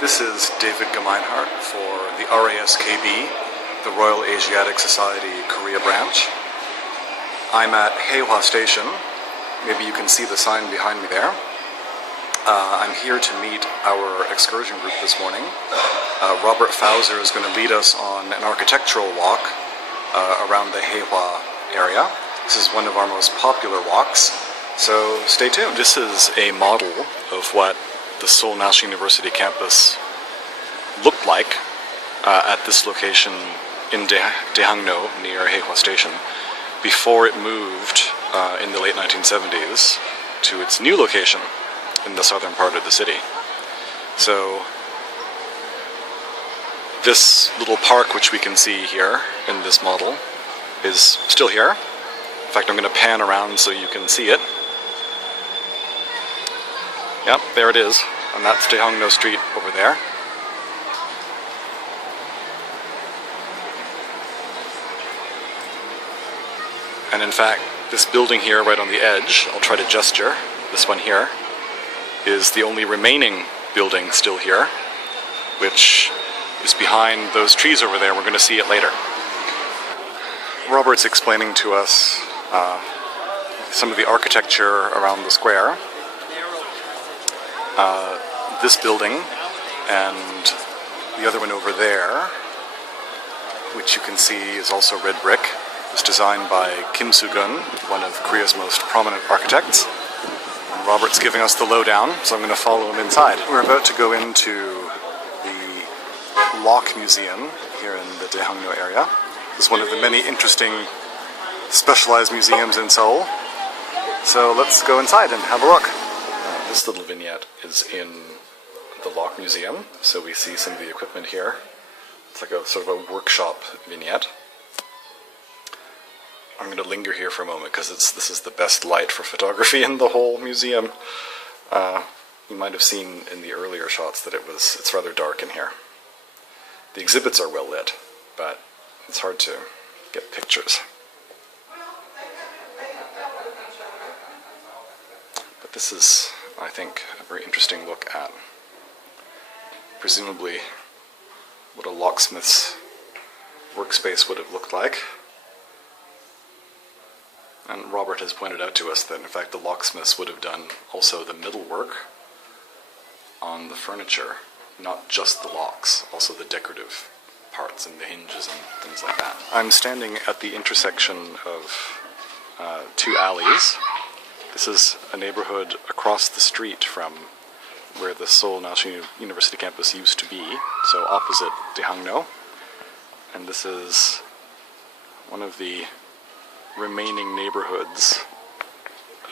This is David Gemeinhardt for the RASKB, the Royal Asiatic Society Korea branch. I'm at Hyehwa Station. Maybe you can see the sign behind me there. I'm here to meet our excursion group this morning. Robert Fauser is going to lead us on an architectural walk around the Hyehwa area. This is one of our most popular walks, so stay tuned. This is a model of what the Seoul National University campus looked like at this location in Daehangno near Hyehwa Station before it moved in the late 1970s to its new location in the southern part of the city. So this little park, which we can see here in this model, is still here. In fact, I'm going to pan around so you can see it. Yep, there it is, and that's Daehangno Street over there. And in fact, this building here right on the edge, I'll try to gesture, this one here, is the only remaining building still here, which is behind those trees over there. We're going to see it later. Robert's explaining to us some of the architecture around the square. This building and the other one over there, which you can see is also red brick, was designed by Kim Swoo-geun, one of Korea's most prominent architects. And Robert's giving us the lowdown, so I'm going to follow him inside. We're about to go into the Lock Museum here in the Daehangno area. This is one of the many interesting specialized museums in Seoul. So let's go inside and have a look. This little vignette is in the Lock Museum, so we see some of the equipment here. It's like a sort of a workshop vignette. I'm going to linger here for a moment because this is the best light for photography in the whole museum. You might have seen in the earlier shots that it's rather dark in here. The exhibits are well lit, but it's hard to get pictures. But this is, I think, a very interesting look at presumably what a locksmith's workspace would have looked like. And Robert has pointed out to us that in fact the locksmiths would have done also the middle work on the furniture, not just the locks, also the decorative parts and the hinges and things like that. I'm standing at the intersection of two alleys. This is a neighborhood across the street from where the Seoul National University campus used to be, so opposite Daehangno. And this is one of the remaining neighborhoods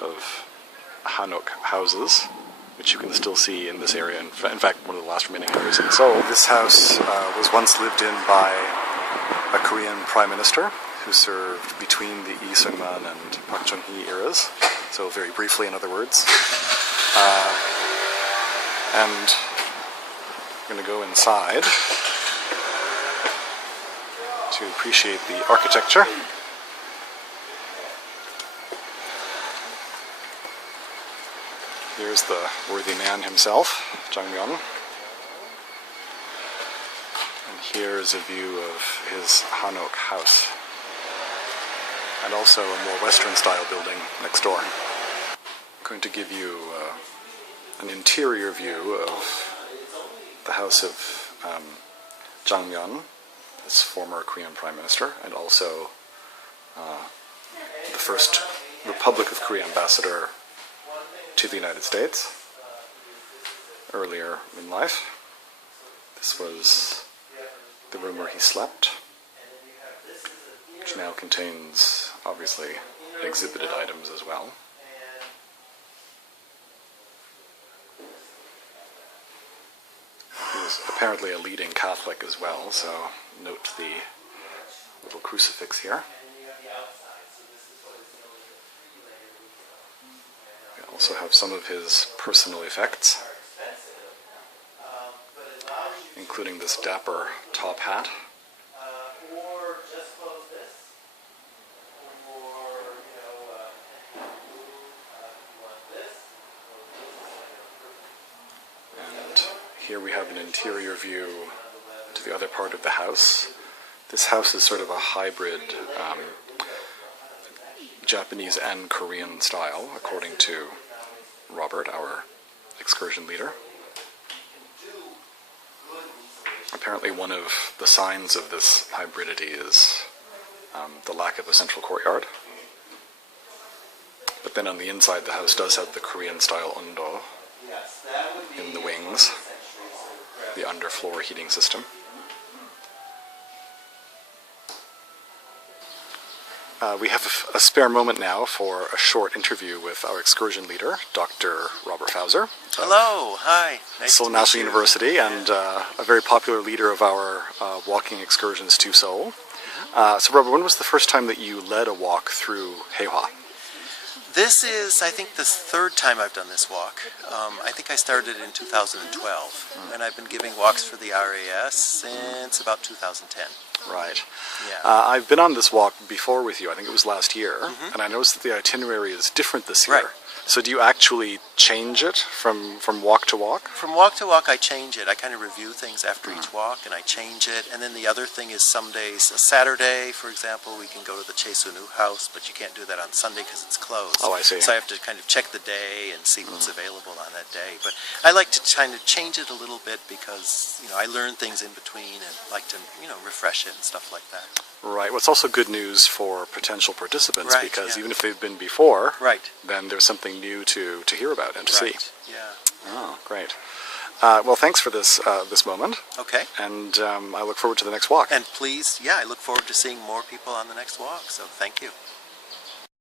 of Hanok houses, which you can still see in this area. In fact, one of the last remaining areas in Seoul. This house was once lived in by a Korean prime minister who served between the Lee Seung-man and Park Chung-hee eras, so very briefly, in other words. And I'm going to go inside to appreciate the architecture. Here's the worthy man himself, Jong Hyun. And here's a view of his Hanok house. And also a more Western-style building next door. I'm going to give you an interior view of the house of Jong Hyun, this former Korean Prime Minister, and also the first Republic of Korea ambassador to the United States earlier in life. This was the room where he slept, which now contains, obviously, exhibited items as well. He was apparently a leading Catholic as well, so note the little crucifix here. We also have some of his personal effects, including this dapper top hat. And Here we have an interior view to the other part of the house. This house is sort of a hybrid Japanese and Korean style, according to Robert, our excursion leader. Apparently one of the signs of this hybridity is the lack of a central courtyard. But then on the inside the house does have the Korean style undo in the wings, the underfloor heating system. We have a spare moment now for a short interview with our excursion leader, Dr. Robert Fauser. Hello, hi. Nice Seoul to meet National you. University and a very popular leader of our walking excursions to Seoul. So Robert, when was the first time that you led a walk through Hyehwa? This is, I think, the third time I've done this walk. I think I started in 2012, and I've been giving walks for the RAS since about 2010. Right. Yeah. I've been on this walk before with you, I think it was last year, and I noticed that the itinerary is different this year. Right. So do you actually change it from walk to walk? From walk to walk, I change it. I kind of review things after each walk, and I change it. And then the other thing is some days, a Saturday, for example, we can go to the Chaesunu house, but you can't do that on Sunday because it's closed. Oh, I see. So I have to kind of check the day and see what's available on that day. But I like to kind of change it a little bit because, I learn things in between and like to, refresh it and stuff like that. Right. Well, it's also good news for potential participants Right, because yeah. even if they've been before, Right. then there's something new to hear about and to see. Right. Yeah. Oh, great. Well, thanks for this this moment, Okay. and I look forward to the next walk. And please, I look forward to seeing more people on the next walk. So thank you.